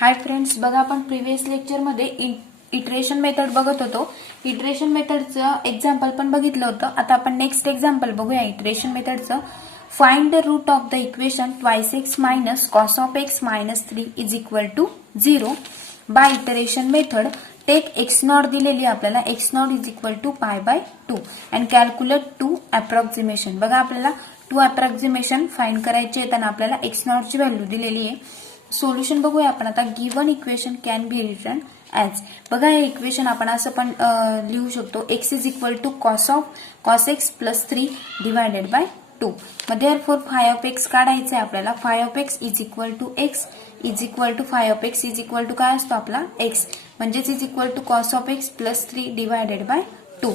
Hi friends, बघा आपण previous लेक्चरमध्ये इटरेशन मेथड बघत होतो. इटरेशन मेथडचं एक्झाम्पल पण बघितलं होतं. आता आपण नेक्स्ट एक्झाम्पल बघूया इटरेशन मेथडचं. Find the root of the equation twice x minus cos of x minus 3 is equal to 0 by iteration method. Take x naught दिलेली आपल्याला, x not is equal to pi by 2 and calculate 2 approximation. बघा आपल्याला 2 approximation find करायचे आहेत आणि आपल्याला x नॉटची value दिलेली आहे. सोल्युशन बघूया आपण आता. Given equation can be written as. बघा हे इक्वेशन आपण असं पण लिहू शकतो. X is equal to cos x plus 3 divided by 2. मग देअरफॉर फाय ऑफ एक्स काढायचं आहे आपल्याला. Phi of x is equal to x is equal to phi of x is equal to काय असतो आपला एक्स, म्हणजेच is equal to cos of x plus 3 divided by 2.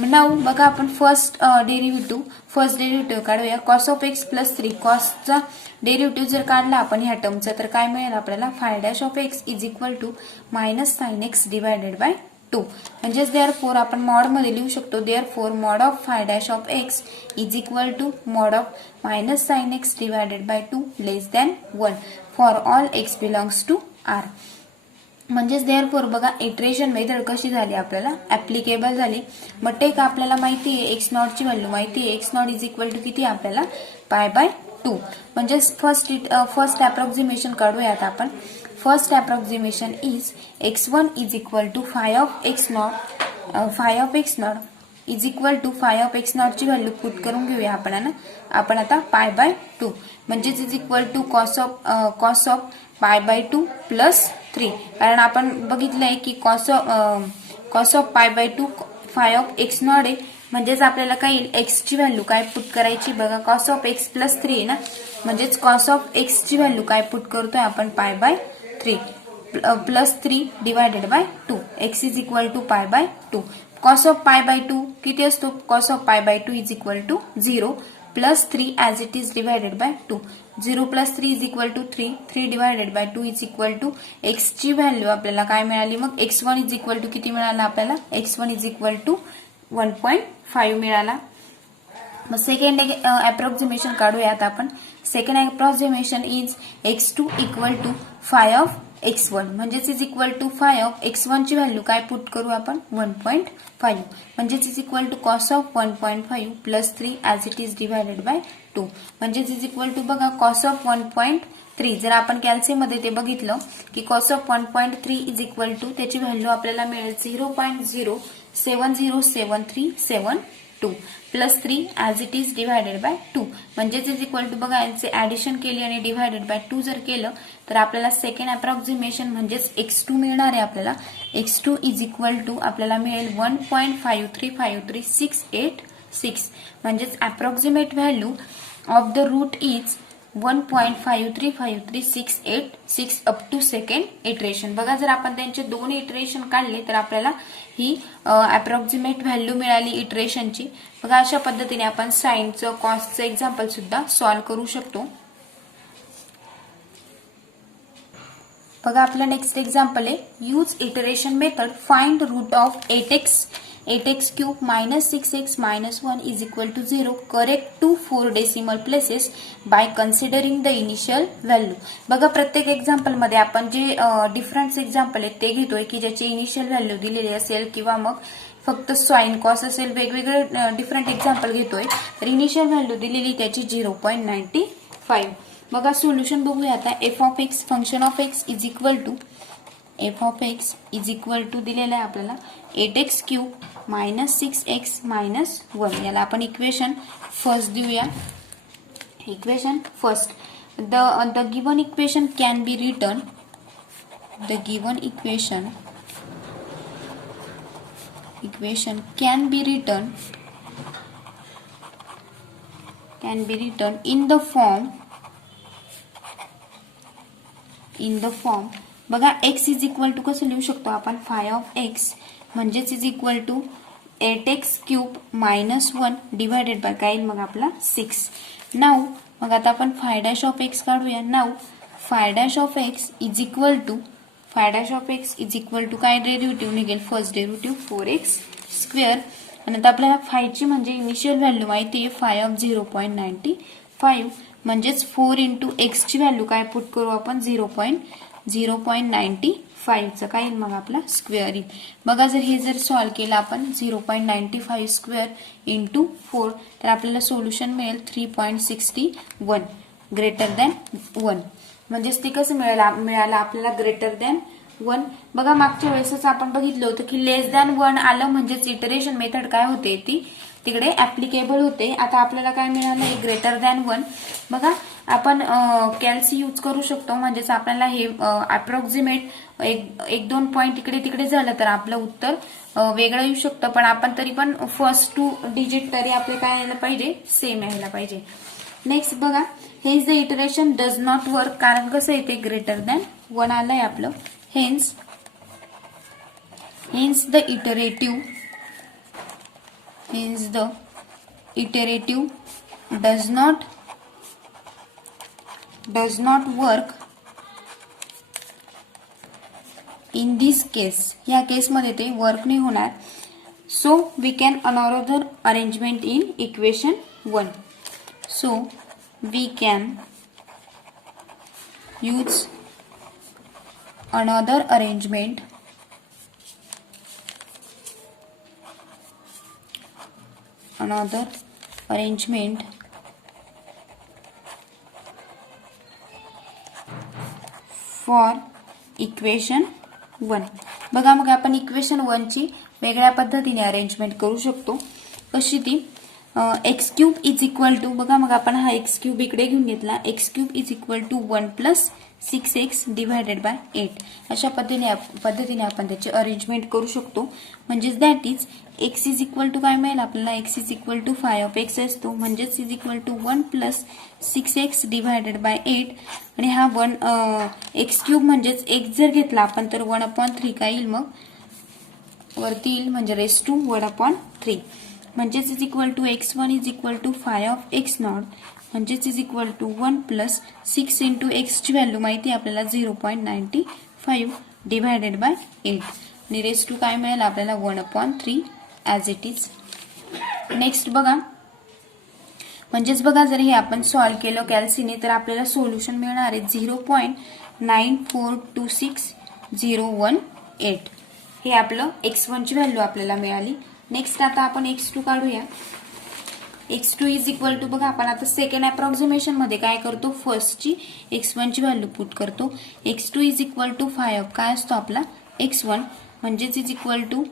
नाव बघा आपण फर्स्ट डेरिव्हेटिव्ह काढूया. कॉस ऑफ एक्स प्लस 3, कॉसचा derivative जर काढला आपण ह्या टर्मचा तर काय मिळेल आपल्याला, phi dash of x is equal to minus sine x divided by 2. म्हणजेच देअरफॉर आपण मॉड मध्ये लिहू शकतो. Therefore mod of phi dash of x is equal to mod of minus sine x divided by 2 less than 1 for all x belongs to R. म्हणजेच therefore बघा iteration method कशी झाली आपल्याला ऍप्लिकेबल झाली. मग टेक आपल्याला माहिती आहे एक्स नॉटची व्हॅल्यू माहिती आहे. X not is equal to किती आपल्याला पाय बाय 2. म्हणजेच फर्स्ट अप्रॉक्सिमेशन काढूया आता आपण. First approximation is x1 is equal to phi of x not is equal to phi of x not ची व्हॅल्यू पुट करून घेऊया आपण आता पाय बाय 2. म्हणजेच is equal to cos of pi by 2 plus 3. कारण आपण बघितलंय की cos of pi by 2 phi of x not आहे. म्हणजेच आपल्याला काय येईल, एक्स ची व्हॅल्यू काय पुट करायची बघा, कॉस ऑफ एक्स प्लस 3 आहे ना. म्हणजेच कॉस ऑफ एक्स ची व्हॅल्यू काय पुट करतोय आपण pi by 3 plus 3 divided by 2. X is equal to pi by 2. Cos of pi by 2 किती असतो, cos of pi by 2 is equal to 0 plus 3 as it is divided by 2. 0 plus 3 is equal to 3 divided by 2 is equal to x ची value आपल्याला काय मिळाली. मग x1 is equal to किती मिळाला आपल्याला, x1 इज इक्वल टू 1.5 मिळाला. मग सेकंड अप्रॉक्सिमेशन काढूया आता आपण. Second approximation is x2 equal to phi of x1. म्हणजेच is equal to phi of x1 ची व्हॅल्यू काय पुट करू आपण 1.5. म्हणजेच is equal to cos of 1.5 plus 3 as it is divided by 2. म्हणजेच इज इक्वल टू बघा cos of 1.3. जर आपण कॅल्सी मध्ये ते बघितलं की cos of 1.3 is equal to त्याची व्हॅल्यू आपल्याला मिळेल 0.070372 plus 3 as it is divided by 2. म्हणजेच इज इक्वल टू बघा यांचे ऍडिशन केली आणि डिवायडेड बाय 2 जर केलं तर आपल्याला सेकंड अप्रॉक्सिमेशन म्हणजेच x2 मिळणार आहे आपल्याला. x2 इज इक्वल टू आपल्याला मिळेल 1.53536686. म्हणजेच approximate value of the root is 1.53536686 up to second iteration. बघा जर आपण त्यांचे दोन इटरेशन काढले तर आपल्याला ही अप्रॉक्सिमेट व्हॅल्यू मिळाली इटरेशनची. बघा अशा पद्धतीने आपण साइनचं कॉसचं एक्झाम्पल सुद्धा सॉल्व्ह करू शकतो. बघा आपलं नेक्स्ट एक्झाम्पल आहे. Use iteration method find root of 8x cube minus 6x minus 1 is equal to 0. Correct to 4 decimal places by considering the initial value. बघा प्रत्येक एक्झाम्पल मध्ये आपण जे डिफरंट एक्झाम्पल आहेत ते घेतोय की ज्याची इनिशियल व्हॅल्यू दिलेली असेल किंवा मग फक्त साइन कॉस असेल, वेगवेगळे डिफरंट एक्झाम्पल घेतोय. तर इनिशियल व्हॅल्यू दिलेली त्याची 0.95. बघा सोल्युशन बघूया आता. F of x function of x is equal to दिलेलं आहे आपल्याला 8x cube minus 6x minus 1. याला आपण इक्वेशन फर्स्ट देऊया. Equation first, the given equation can be written. The given equation can be written in the form बघा x is equal to कसं लिहू शकतो आपण, फाय ऑफ x म्हणजेच is equal to 8x cube minus 1 divided by काय मग आपला 6. नाव मग आता आपण फाय डॅश ऑफ एक्स काढूया. नाव phi dash of x is equal to काय डेरिव्हेटिव्ह निघेल, फर्स्ट डेरिव्हेटिव्ह 4x स्क्वेअर. आणि आता आपल्याला फायची म्हणजे इनिशियल व्हॅल्यू माहिती आहे फाय ऑफ 0.95. म्हणजेच 4 इंटू एक्स ची व्हॅल्यू काय पुट करू आपण 0.95 0.95चं काय येईल मग आपला स्क्वेअर येईल. बघा जर हे जर सॉल्व्ह केलं आपण 0.95 स्क्वेअर इंटू 4 तर आपल्याला सोल्युशन मिळेल 3.61 ग्रेटर दॅन 1. म्हणजेच ते कसं मिळालं आपल्याला ग्रेटर दॅन 1. बघा मागच्या वेळेसच आपण बघितलं होतं की लेस दॅन 1 आलं म्हणजेच इटरेशन मेथड काय होते ती तिकडे ऍप्लिकेबल होते. आता आपल्याला काय मिळालं ग्रेटर दॅन 1. बघा आपण कॅल्सी यूज करू शकतो म्हणजेच आपल्याला हे अप्रॉक्सिमेट एक दोन पॉईंट इकडे तिकडे झालं तर आपलं उत्तर वेगळं येऊ शकतं. पण आपण तरी पण फर्स्ट 2 डिजिट तरी आपले काय यायला पाहिजे सेम यायला पाहिजे. नेक्स्ट बघा hence the iteration does not work कारण कसं येते ग्रेटर दॅन 1 आलंय आपलं. Hence the iterative does not work in this case. या केसमध्ये ते वर्क नाही होणार. So we can another arrangement in equation 1. So we can use another arrangement for equation 1. बघा मग आपण इक्वेशन 1 ची वेगळ्या पद्धतीने अरेंजमेंट करू शकतो. कशी ती x cube is equal to बघा मग आपण हा एक्स क्यूब इकडे घेऊन घेतला. X cube is equal to 1 plus 6x divided by 8 अशा पद्धतीने आपण त्याची अरेंजमेंट करू शकतो. म्हणजेच that is x is equal to काय मिळेल आपल्याला x is equal to 5 of x असतो म्हणजेच is equal to 1 plus 6x divided by 8 आणि हा 1 एक्स क्यूब म्हणजेच एक्स जर घेतला आपण तर 1/3 काय येईल मग वरती येईल म्हणजे रेस टू 1/3 म्हणजेच is equal to x1 is equal to 5 of x naught म्हणजेच is equal to 1 plus 6 into x ची व्हॅल्यू माहिती आपल्याला 0.95 डिवायडेड बाय 8 आणि रेस टू काय मिळेल आपल्याला 1/3 ॲज इट इज. नेक्स्ट बघा म्हणजेच बघा जर हे आपण सॉल्व्ह केलं कॅल्सीने तर आपल्याला सोल्युशन मिळणार आहे 0.9426018 हे आपलं x1 ची व्हॅल्यू आपल्याला मिळाली. नेक्स्ट आता आपण x2 काढूया. x2 इज इक्वल टू बघा आपण आता सेकंड अप्रॉक्सिमेशन मध्ये काय करतो फर्स्ट ची x1 ची व्हॅल्यू पुट करतो. x2 is equal to 5 of काय असतो आपला x1 म्हणजेच is equal to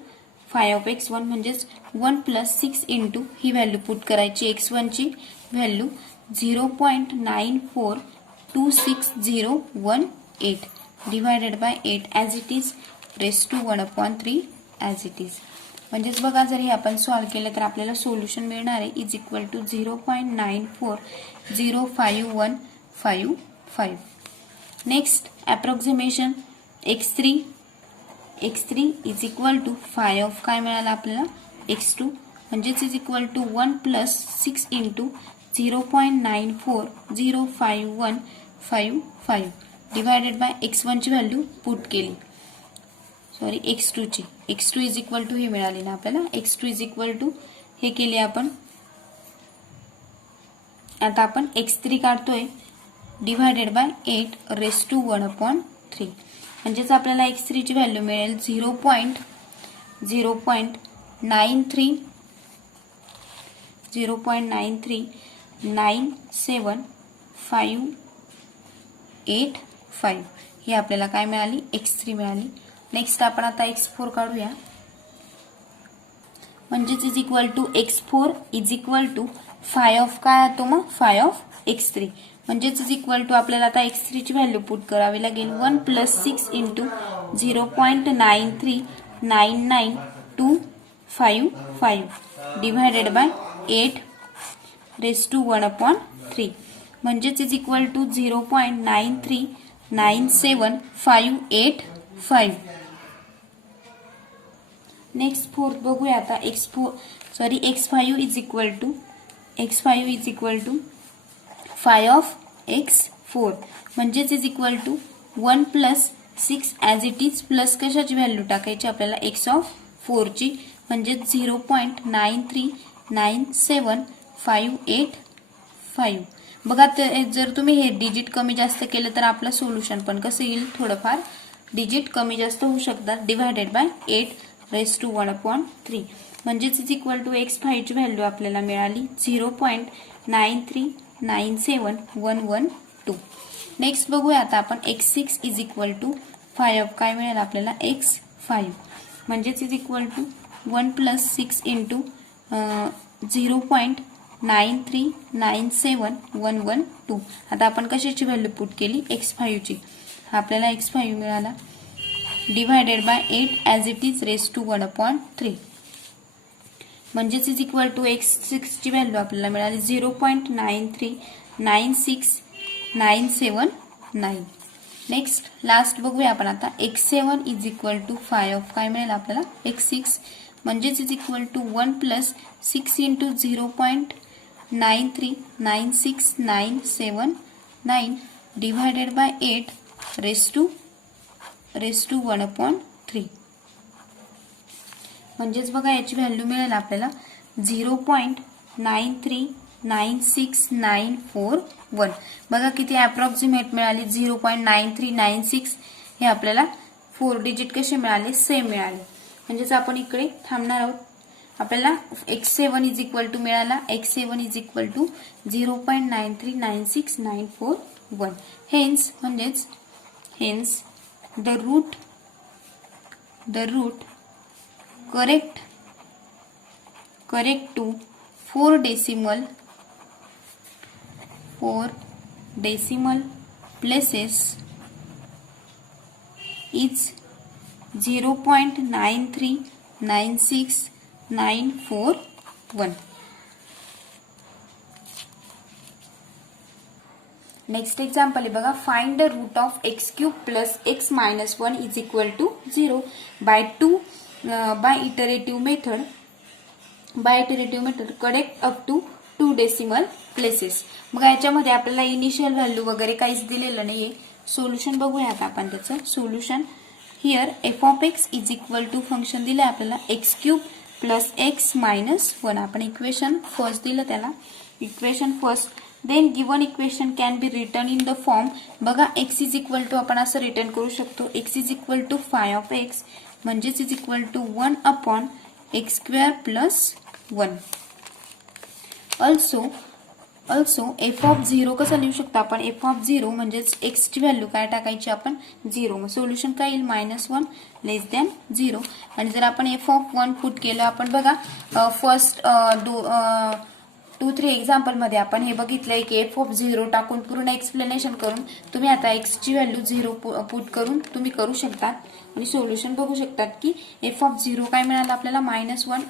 5 of x1 म्हणजेच 1 प्लस 6 इंटू ही व्हॅल्यू पुट करायची x1 ची value 0.942618 divided by 8 as it is raise to 1/3 as it is. म्हणजेच बघा जर हे आपण सॉल्व्ह केलं तर आपल्याला सोल्युशन मिळणार आहे is equal to 0.940515. Next approximation x3 is equal to 5 of काय मिळालं आपल्याला x2 म्हणजेच is equal to 1 plus 6 into 0.940515 divided by x1 ची व्हॅल्यू पुट केली सॉरी x2 ची x2 इज इक्वल टू हे मिळाले ना आपल्याला x2 इज इक्वल टू हे केले आपण. आता आपण x3 काढतोय डिवायडेड बाय 8 रेस टू 1/3 म्हणजेच आपल्याला x3 ची व्हॅल्यू मिळेल 0.939758 ही आपल्याला काय मिळाली x3 मिळाली. नेक्स्ट आपण आता x4 काढूया. म्हणजेच is equal to x4 is equal to 5 of काय येतो मग 5 ऑफ x3 म्हणजेच इज इक्वल टू आपल्याला आता x3 ची व्हॅल्यू पुट करावी लागेल 1 plus 6 into 0.939925 divided by 8 raise to 1/3 म्हणजेच is equal to 0.939758 next fourth बघूया आता x5 is equal to 5 of x4 म्हणजेच is equal to 1 plus 6 as it is plus कशाची व्हॅल्यू टाकायची आपल्याला x ऑफ 4 ची म्हणजेच 0.939758 बघा जर तुम्ही हे डिजिट कमी जास्त केलं तर आपलं सोल्युशन पण कसं येईल, थोडंफार डिजिट कमी जास्त होऊ शकतात. डिवायडेड बाय 8⁻1/3 म्हणजेच इज इक्वल टू x5 ची व्हॅल्यू आपल्याला मिळाली 0.93971112. नेक्स्ट बघूया आता आपण x6 इज इक्वल टू 5 काय मिळेल आपल्याला x5 म्हणजेच इज इक्वल टू 1 + 6 इंटू 0.93971112. आता आपण कशाची व्हॅल्यू पुट केली, x5 ची. आपल्याला x5 मिळाला divided by 8 as it is raise to 1/3 म्हणजेच इज इक्वल टू x6 ची व्हॅल्यू आपल्याला मिळाली 0.93969799. नेक्स्ट लास्ट बघूया आपण आता x7 इज इक्वल टू 5 काय मिळेल आपल्याला x6 म्हणजेच is equal to 1 + 6 into 0.93969799 divided by 8 raise to 1/3 म्हणजेच बघा याची व्हॅल्यू मिळेल आपल्याला 0.939691. बघा किती अप्रॉक्सिमेट मिळाली 0.9396. हे आपल्याला 4 डिजिट कसे मिळाले, सेम मिळाले. म्हणजेच आपण इकडे थांबणार आहोत. आपल्याला x7 इज इक्वल टू मिळाला x7 is equal to 0.939691. Hence the root correct to 4 decimal places is 0.939691. Next example आहे बघा, find the root of x³ plus x-1 is equal to 0 by iterative method correct up to 2 decimal places. मग याच्यामध्ये आपल्याला initial value वगैरे काहीच दिलेलं नाहीये. Solution बघूया आता आपण त्याचं solution. Here f(x) is equal to function दिलं आपल्याला x³ प्लस x-1. आपण इक्वेशन फर्स्ट दिलं त्याला, equation first. Then given equation can be written in the form. बघा x इज इक्वल टू आपण असं रिटर्न करू शकतो, x इज इक्वल टू 5 म्हणजेच is equal to 1/x² plus 1. Also f(0) कसं लिहू शकतो आपण, f(0) म्हणजेच x ची व्हॅल्यू काय टाकायची आपण 0. मग सोल्युशन काय येईल -1 लेस दॅन 0. आणि जर आपण f(1) पुट केलं, आपण बघा फर्स्ट 2-3 एक्झाम्पल मध्ये आपण हे बघितलंय की f(0) टाकून पूर्ण एक्सप्लेनेशन करून तुम्ही आता x ची व्हॅल्यू 0 पुट करून तुम्ही करू शकता आणि सोल्युशन बघू शकतात की f(0) काय मिळालं आपल्याला -1.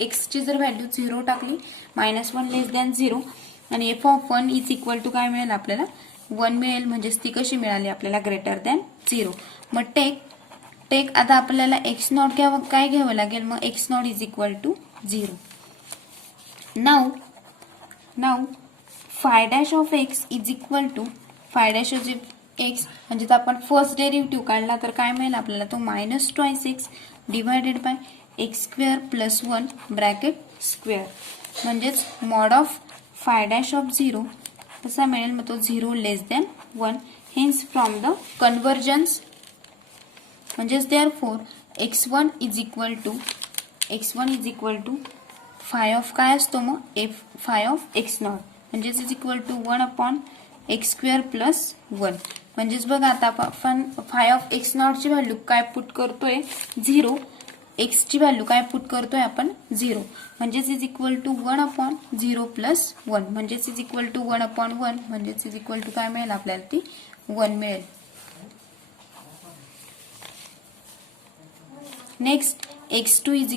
x ची जर व्हॅल्यू 0 टाकली -1 लेस दॅन 0 आणि f(1) इज इक्वल टू काय मिळेल आपल्याला 1 मिळेल. म्हणजेच ती कशी मिळाली आपल्याला ग्रेटर दॅन 0. मग टेक आता आपल्याला x0 काय घ्यावं लागेल, मग x0 is equal to 0. Now phi' of x is equal to phi' of x म्हणजे आपण फर्स्ट डेरिव्हेटिव्ह काढला तर काय मिळेल आपल्याला, तो -2x divided by x² plus 1 bracket square. म्हणजेच मॉड ऑफ phi' ऑफ 0 कसा मिळेल, मग तो 0 less than 1. Hence from the convergence म्हणजेच therefore x1 is equal to phi of काय असतो, मग phi ऑफ x0 म्हणजेच is equal to 1/x² plus 1. म्हणजेच बघा आता आपण phi ऑफ x0 ची व्हॅल्यू काय पुट करतोय 0, x ची व्हॅल्यू काय पुट करतोय आपण 0. म्हणजेच इज इक्वल टू 1/0 प्लस 1 म्हणजेच इज इक्वल टू 1/1 म्हणजेच इज इक्वल टू काय मिळेल आपल्याला, ती 1 मिळेल. Next x2 is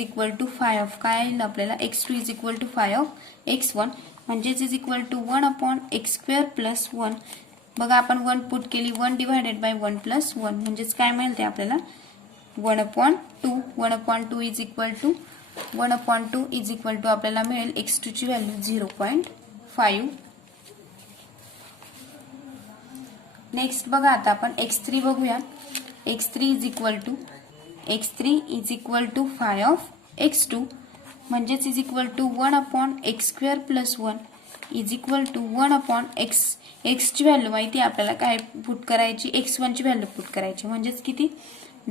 equal to phi of काय येईल आपल्याला, x2 is equal to phi of x1 म्हणजेच is equal to 1/x² plus 1. बघा आपण 1 पुट केली, 1 डिवायडेड बाय 1 प्लस 1 म्हणजेच काय मिळेल ते आपल्याला 1/2. 1/2 इज इक्वल टू आपल्याला मिळेल x2 ची व्हॅल्यू 0.5. नेक्स्ट बघा आता आपण x3 बघूया. x3 is equal to phi of x2 म्हणजेच is equal to 1/x² plus 1 is equal to 1/x. एक्सची व्हॅल्यू माहिती आहे आपल्याला, काय पुट करायची, x1 ची व्हॅल्यू पुट करायची, म्हणजेच किती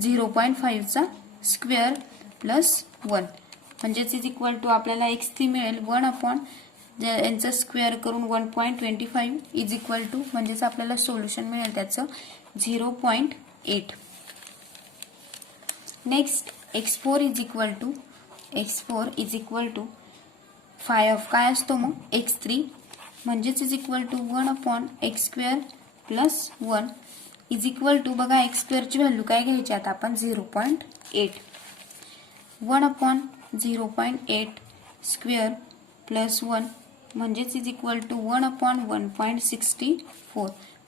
0.5 चा स्क्वेअर प्लस 1, म्हणजेच इज इक्वल टू आपल्याला x3 मिळेल 1/ यांचा स्क्वेअर करून 1.25 इज इक्वल टू, म्हणजेच आपल्याला सोल्युशन मिळेल त्याचं 0.8. Next x4 is equal to 5 काय असतो मग x3, म्हणजेच is equal to 1/x² plus 1 is equal to, बघा x² ची व्हॅल्यू काय घ्यायची आता आपण 0.8. 1/0.8 स्क्वेअर प्लस 1 म्हणजेच इज इक्वल टू 1/1.64,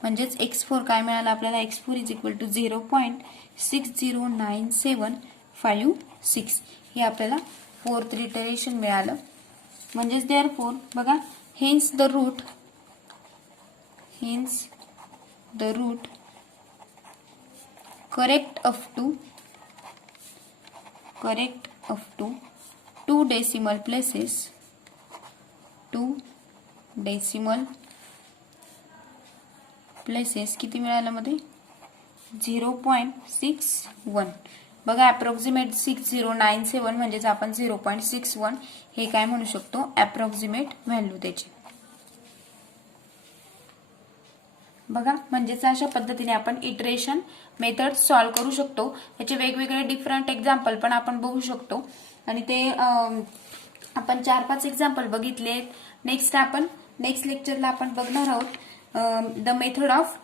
म्हणजेच x4 काय मिळालं आपल्याला, x4 इज इक्वल टू 0.609756. हे आपल्याला फोर्थ रिटरेशन मिळालं. म्हणजेच देअरफॉर बघा, hence the root correct up to 2 decimal places किती मिळालं मध्ये 0.61. बघा अप्रॉक्सिमेट 6097 म्हणजेच आपण 0.61 हे काय म्हणू शकतो, अप्रॉक्सिमेट व्हॅल्यू त्याची. बघा म्हणजेच अशा पद्धतीने आपण इटरेशन मेथड सॉल्व्ह करू शकतो. याचे वेगवेगळे डिफरंट एक्झाम्पल पण आपण बघू शकतो आणि ते आपण 4-5 एक्झाम्पल बघितले. नेक्स्ट लेक्चरला आपण बघणार आहोत the method of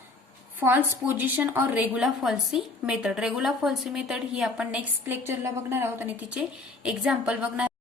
false position और regular falsi method. Regular falsi method ही आपण नेक्स्ट लेक्चरला बघणार आहोत आणि तिचे एक्झाम्पल बघणार.